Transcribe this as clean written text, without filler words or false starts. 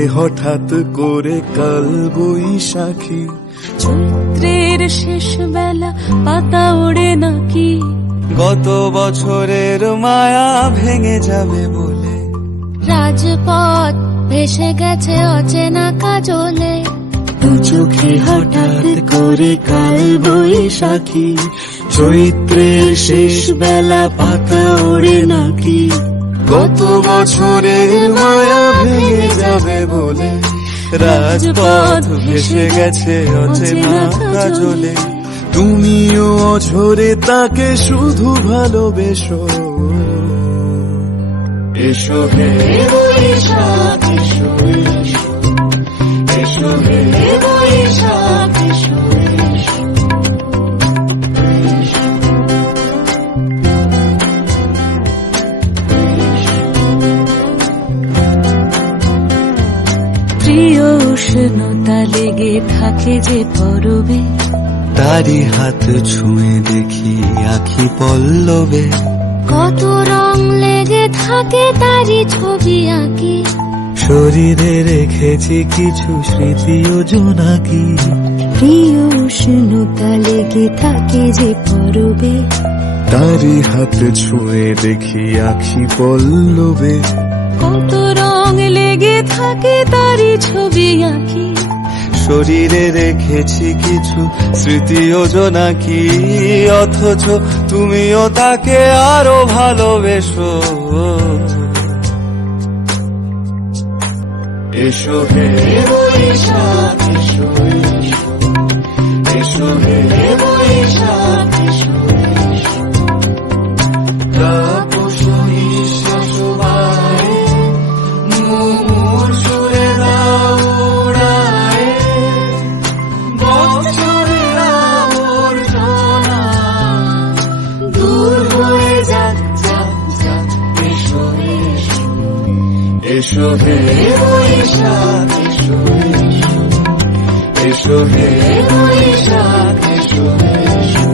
চোখে হঠাৎ করে কাল বৈশাখী, চৈত্রের শেষ বেলা পাতা ওড়ে নাকি, গত বছরের মায়া ভেঙে যাবে বলে, রাজপথ ভেসে গেছে অচেনা কাজলে, দু চোখে হঠাৎ করে কাল বৈশাখী, চৈত্রের শেষ বেলা পাতা ওড়ে নাকি, গত বছরের মায়া ভেঙে যাবে বলে, রাজপথ ভেসে গেছে অচেনা কাজলে, তুমিও অঝরে তাকে শুধু ভালোবেসো। এসো হে বৈশাখ এসো, এসো হে বৈশাখ এসো। প্রিয় উষ্ণতা লেগে থাকে যে পরবে, তারি হাত ছুঁয়ে দেখি আখি পল্লবে, কত রং লেগে থাকে তারি ছবি আঁকি, শরীরে রেখেছি কিছু স্মৃতি ও জোনাকি, প্রিয় উষ্ণতা লেগে থাকে যে পরবে, তারি হাত ছুঁয়ে দেখি আখি পল্লবে, কত রং লেগে থাকে তারি ছবি আঁকি, শরীরে রেখেছি কিছু স্মৃতি ও জোনাকি, অথচ তুমিও তাকে আরো ভালোবেসো। এসো হে বৈশাখ এসো, এসো হে বৈশাখ এসো, তাপস নিঃশ্বাস বায়ে, মুমুর সুরে দাও উড়ায়ে, বছরের আবর্জনা দূর হয়ে যাক যাক যাক। এসো এসো, এসো হে বৈশাখ এসো, এসো হে বৈশাখ এসো, এসো।